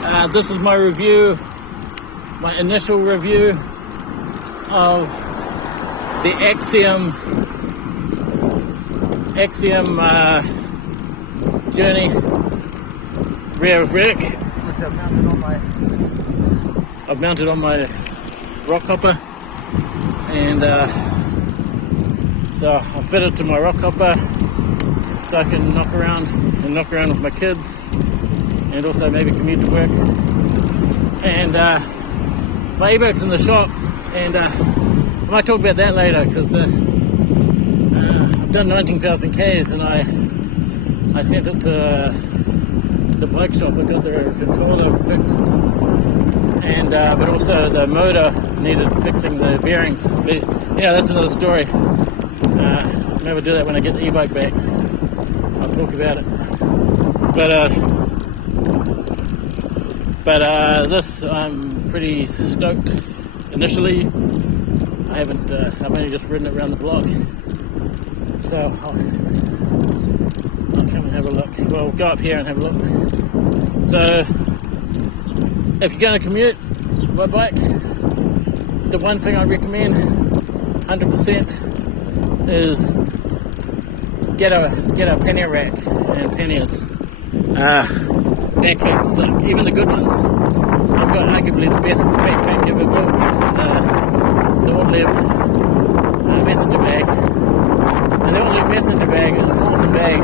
This is my review, my initial review of the Axiom Journey rear wreck, which I've mounted on my rock hopper, and so I fitted to my rock hopper so I can knock around with my kids, and also maybe commute to work. And my e-bike's in the shop, and I might talk about that later, because I've done 19,000 Ks, and I sent it to the bike shop. I got the controller fixed, and but also the motor needed fixing, the bearings. But yeah, that's another story. Maybe I'll do that when I get the e-bike back. I'll talk about it. But this, I'm pretty stoked. Initially, I've only just ridden it around the block, so I'll come and have a look. Well, go up here and have a look. So, if you're going to commute by bike, the one thing I recommend 100% is get a pannier rack and panniers. Backpacks suck, even the good ones. I've got arguably the best backpack ever built, the Ortlieb messenger bag. And the Ortlieb messenger bag is an awesome bag.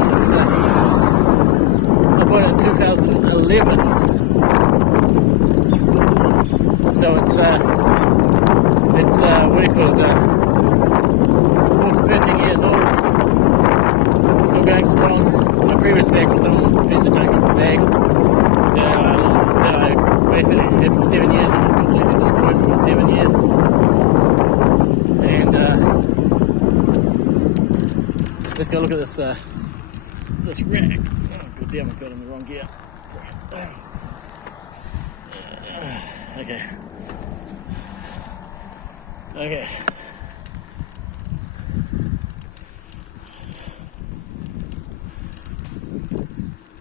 I bought it in 2011. So it's what do you call it, 13 years old. Still going strong. My previous bag was some piece of junk bag that I basically had for 7 years, and was completely destroyed within 7 years. And let's go look at this this rack. Oh, god damn, I got in the wrong gear. Okay.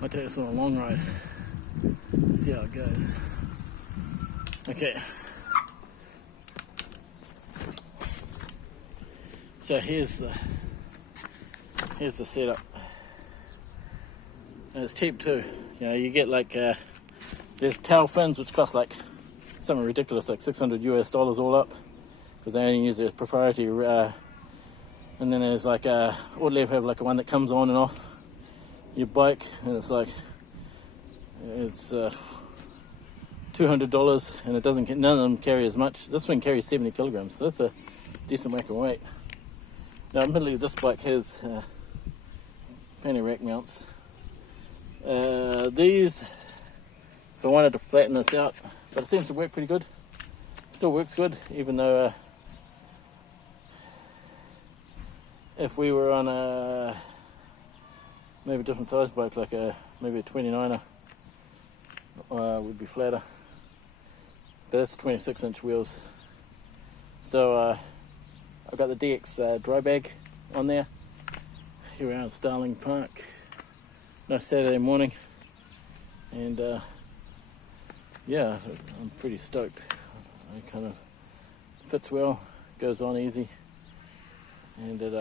I'll take this on a long ride. See how it goes. Okay. So here's the setup. And it's cheap too. You know, you get like there's tail fins, which cost like something ridiculous, like $600 all up, because they only use their proprietary. And then there's like Ortlieb have like a one that comes on and off your bike, and it's $200, and it doesn't. None of them carry as much. This one carries 70 kilograms, so that's a decent whack of weight. Now, admittedly, this bike has pannier rack mounts. These, if I wanted to flatten this out, but it seems to work pretty good. Still works good, even though if we were on a maybe a different size bike, like maybe a 29er, would be flatter. But that's 26-inch wheels. So I've got the DX dry bag on there. Here we are at Starling Park. Nice Saturday morning, and yeah, I'm pretty stoked. It kind of fits well, goes on easy, and it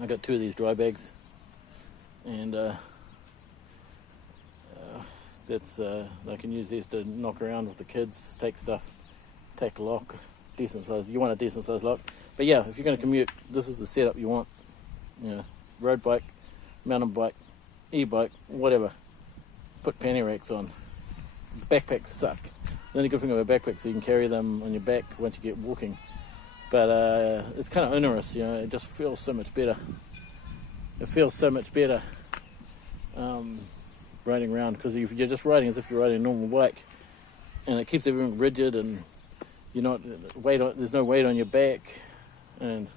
I got two of these dry bags, and that's I can use these to knock around with the kids, take stuff, take a lock, decent size. You want a decent size lock, but yeah, if you're going to commute, this is the setup you want. You know, road bike, mountain bike, e-bike, whatever. Put pannier racks on. Backpacks suck. The only good thing about backpacks is you can carry them on your back once you get walking, but it's kind of onerous. You know, it just feels so much better. It feels so much better riding around, because if you're just riding as if you're riding a normal bike, and it keeps everything rigid, and you're not there's no weight on your back, and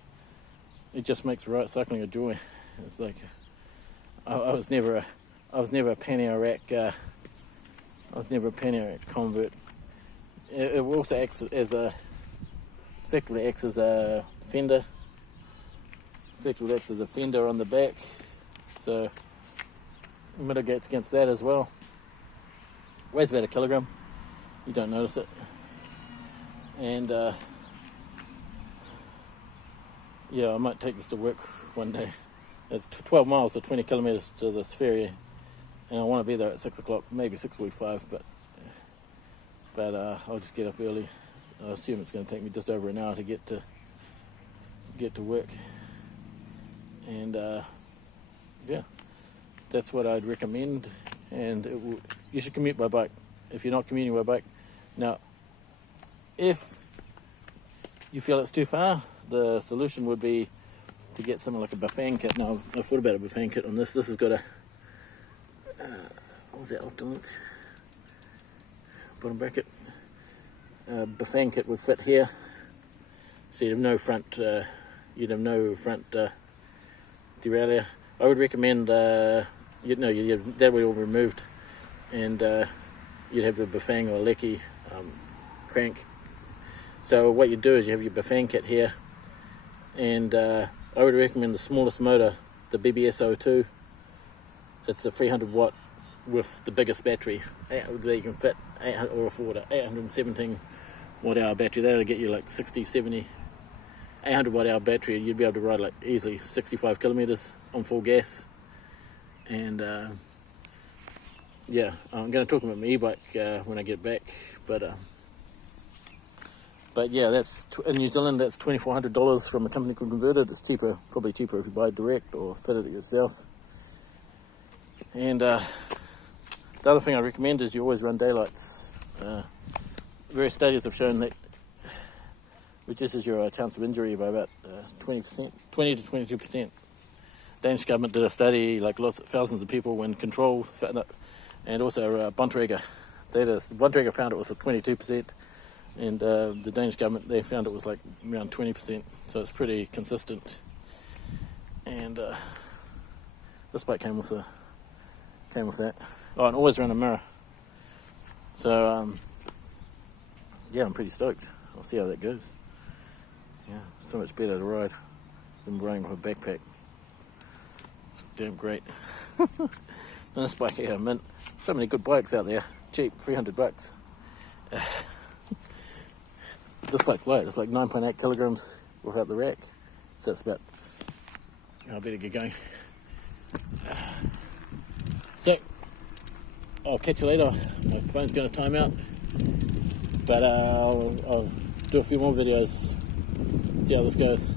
it just makes cycling a joy. It's like I was never a pannier rack. I was never a pannier rack convert. It also acts as effectively acts as a fender. Effectively acts as a fender on the back, so mitigates against that as well. weighs about 1 kilogram. You don't notice it. And yeah, I might take this to work one day. It's 12 miles or 20 kilometers to this ferry, and I want to be there at 6 o'clock, maybe 6:45, but I'll just get up early. I assume it's going to take me just over an hour to get to work. And yeah, that's what I'd recommend. And you should commute by bike if you're not commuting by bike. Now, if you feel it's too far, the solution would be to get something like a buffet kit. Now, I thought about a buffet kit on this. This has got a what was that Optilink bottom bracket. Buffet kit would fit here, so you'd have no front. Derailleur. I would recommend that would all removed, and you'd have the Bafang or Lecky crank. So what you do is you have your Bafang kit here, and I would recommend the smallest motor, the BBS02. It's a 300 watt with the biggest battery. There you can fit 817 watt hour battery. That'll get you like 60, 70, 800 watt hour battery. You'd be able to ride like easily 65 kilometers on full gas. And yeah, I'm going to talk about my e-bike when I get back, but yeah, that's in New Zealand. That's $2,400 from a company called Converted. It's cheaper, probably cheaper if you buy it direct or fit it yourself. And the other thing I recommend is you always run daylights. Various studies have shown that reduces your chance of injury by about 20%, 20 to 22%. Danish government did a study, like thousands of people when control, and also Bontrager. Bontrager found it was at 22%, and the Danish government, they found it was like around 20%. So it's pretty consistent. And this bike came with that. Oh, and always run a mirror. So yeah, I'm pretty stoked. I'll see how that goes. Yeah, so much better to ride than riding with a backpack. It's damn great. And this bike here, mint. So many good bikes out there. Cheap, $300. This bike's light. It's like 9.8 kilograms without the rack. So that's about. I better get going. So I'll catch you later. My phone's going to time out, but I'll do a few more videos. See how this goes.